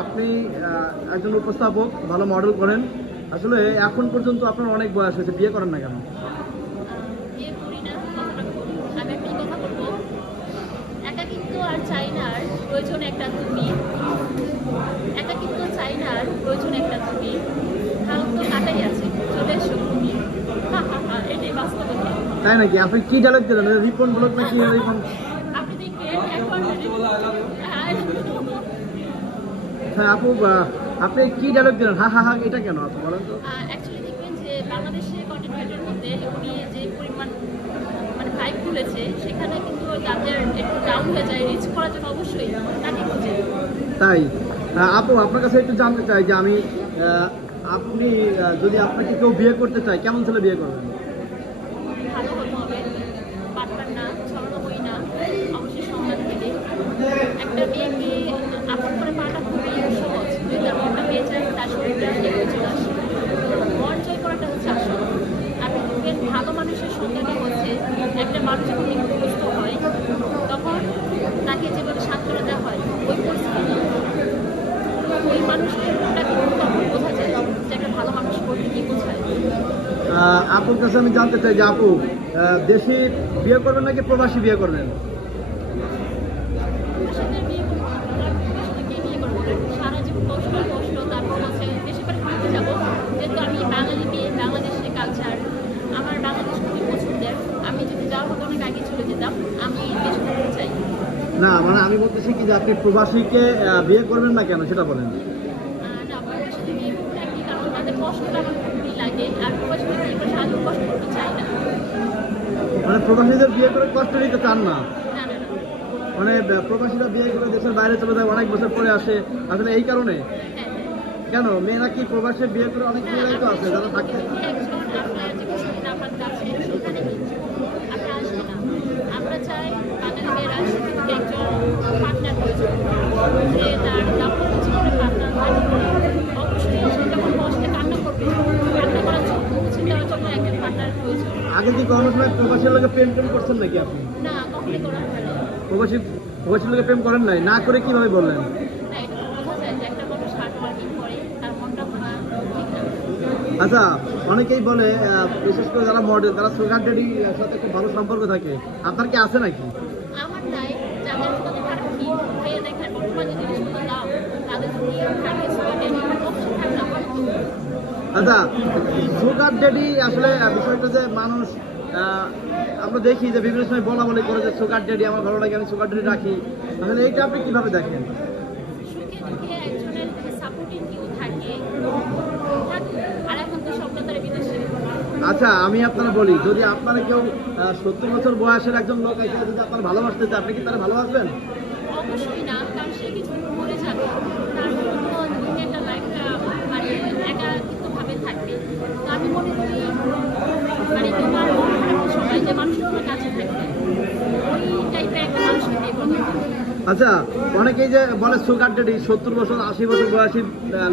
আপনি একজন উপস্থাপক, ভালো মডেল করেন। আসলে এখন পর্যন্ত আপনার অনেক বয়স হয়েছে, বিয়ে করেন না কেন? বিয়ে করি না, কথাটা ভুল। আমি একটা কথা বলবো, একাকিত্ব আর চাই না আর প্রয়োজন একটা তুমি। একাকিত্ব চাই না আর প্রয়োজন একটা তুমি। কারণ তো কাটাই আছে, চলে এসো তুমি। এটাই বাস্তবতা। তাই নাকি? আপনি কি ডায়লগ দিলেন? রিপন ব্লগ নাকি রিপন? আপনি দেখবেন এখন হ্যাঁ আপু, আপনি কি ডায়লগ দিলেন? হা হা হা, এটা কেন আপু বলেন তো? অ্যাকচুয়ালি দেখবেন যে বাংলাদেশে কন্টেন্ট ক্রিয়েটরের মধ্যে উনি যে পরিমাণ মানে ভাইব তুলেছে, সেখানে কিন্তু তাদের একটু ডাউন হয়ে যায়। রিচ করার জন্য অবশ্যই তাকে খুঁজে। তাই আপু, আপনার কাছে একটু জানতে চাই যে আপনি যদি আপনাকে কেউ বিয়ে করতে চায়, কেমন ছেলে বিয়ে করবেন? ভালো হতে হবে, পাটপার না, ছড়ানো বই না, অবশ্যই সম্মান পেলে। একটা মেয়েকে আপন করে পাওয়াটা খুবই সহজ, যদি তার মনটা পেয়ে যায়, তার শরীরটা এগিয়ে চলে আসে। মন জয় করাটা হচ্ছে আসল। আপনি দেখবেন ভালো মানুষের সন্তানই হচ্ছে একটা মানুষ যখন বিপদগ্রস্ত হয়, তখন তাকে যেভাবে সান্ত্বনা দেওয়া হয়, ওই পরিস্থিতি ওই মানুষের মনটা কিন্তু তখন বোঝা যায় যে একটা ভালো মানুষ বলতে কি বোঝায়। আপুর কাছে আমি জানতে চাই যে আপু, দেশি বিয়ে করবেন নাকি প্রবাসী বিয়ে করবেন? সারা জীবন কষ্ট তারপর হচ্ছে দেশে বাড়ি ঘুরতে যাবো, যেহেতু আমি বাঙালি মেয়ে, বাংলাদেশের কালচার আমার বাংলাদেশ খুবই পছন্দের। আমি যদি যাওয়ার মতো অনেক আগে চলে যেতাম, আমি দেশে থাকতে চাই। না মানে আমি বলতেছি কি যে আপনি প্রবাসীকে বিয়ে করবেন না কেন, সেটা বলেন। না, বাবার সাথে বিয়ে করতে একই কারণ, তাদের কষ্টটা আমার খুবই লাগে। আর প্রবাসী বিয়ে করে সারাজীবন কষ্ট করতে চাই না। মানে প্রবাসীদের বিয়ে করে কষ্ট নিতে চান না? না না না। মানে প্রবাসীরা বিয়ে করে দেশের বাইরে চলে যায়, অনেক বছর পরে আসে, আসলে এই কারণে? হ্যাঁ হ্যাঁ। কেন মেয়েরা কি প্রবাসে বিয়ে করে? অনেক মেয়েরাই তো আছে যারা থাকতে। আপনার যে বিষয়টা আপনার কাছে সেখানে আপনি আসবে না। আমরা চাই বাঙালি মেয়েরা সেখানে একজন পার্টনার প্রয়োজন, যে তার দাম্পত্য জীবনে পার্টনার অবশ্যই সে যখন বসে কান্না করবে, কান্না করার জন্য মুছে দেওয়ার জন্য একজন পার্টনার প্রয়োজন। আগে কি কোনো সময় প্রবাসীর লোকে প্রেম করছেন নাকি আপনি? না, কখনই করা হয় না। প্রবাসীর লোকে প্রেম করেন নাই? না করে কিভাবে বললেন? না, এটা তো বোঝা যায় যে একটা মানুষ হার্ড ওয়ার্কিং করে, তার মনটা ভাঙা ঠিক না। আচ্ছা, অনেকেই বলে বিশেষ করে যারা মডেল, তারা সুগার ড্যাডির সাথে খুব ভালো সম্পর্ক থাকে। আপনার কি আছে নাকি? আমার নাই, যাদের সাথে থাকি খেয়ে দেখেন বর্তমানে জিনিসগুলো দাম, তাদের যদি থাকে সুগার ড্যাডি অবশ্যই থাকলে আমার তো। আচ্ছা, সুগার ড্যাডি আসলে বিষয়টা যে মানুষ আমরা দেখি যে বিভিন্ন সময় বলা বলি করে যে সুগার ড্যাডি আমার ভালো লাগে, আমি সুগার ড্যাডি রাখি। আসলে এইটা আপনি কিভাবে দেখেন? সুখে দুঃখে একজনের সাপোর্টিং কেউ থাকে, আর এখন তো সভ্যতার বিদেশে। আচ্ছা, আমি আপনারা বলি, যদি আপনারা কেউ 70 বছর বয়সের একজন লোক এসে যদি আপনার ভালোবাসতে চায়, আপনি কি তারা ভালোবাসবেন? অবশ্যই না, কারণ সে কিছু ভুলে যাবে, তার দুনিয়াটা লাইফটা মানে একাকিত্বভাবে থাকবে। তো আমি মনে করি মানে তোমার মন খারাপের সময় যে মানুষ তোমার কাছে থাকবে, ওই টাইপের একটা মানুষকে বিয়ে করতে হবে। আচ্ছা, অনেকেই যে বলে সুগার ড্যাডি 70 বছর 80 বছর বয়সী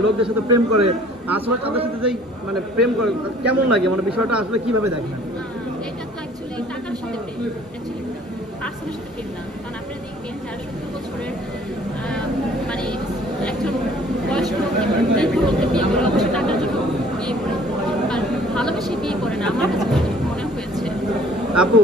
লোকদের সাথে প্রেম করে, আসলে তাদের সাথে যেই মানে প্রেম করে কেমন লাগে, মানে বিষয়টা আসলে কিভাবে দেখেন? এটা তো অ্যাকচুয়ালি টাকার সাথে প্রেম, অ্যাকচুয়ালি পার্সনের সাথে প্রেম না। কারণ আপনারা দেখবেন যারা 70 বছরের মানে একজন বয়স্ক লোককে বিয়ে করে, অবশ্যই টাকার জন্য বিয়ে করে, আর ভালোবেসে বিয়ে করে না। আমার কাছে মনে হয়েছে। আপু,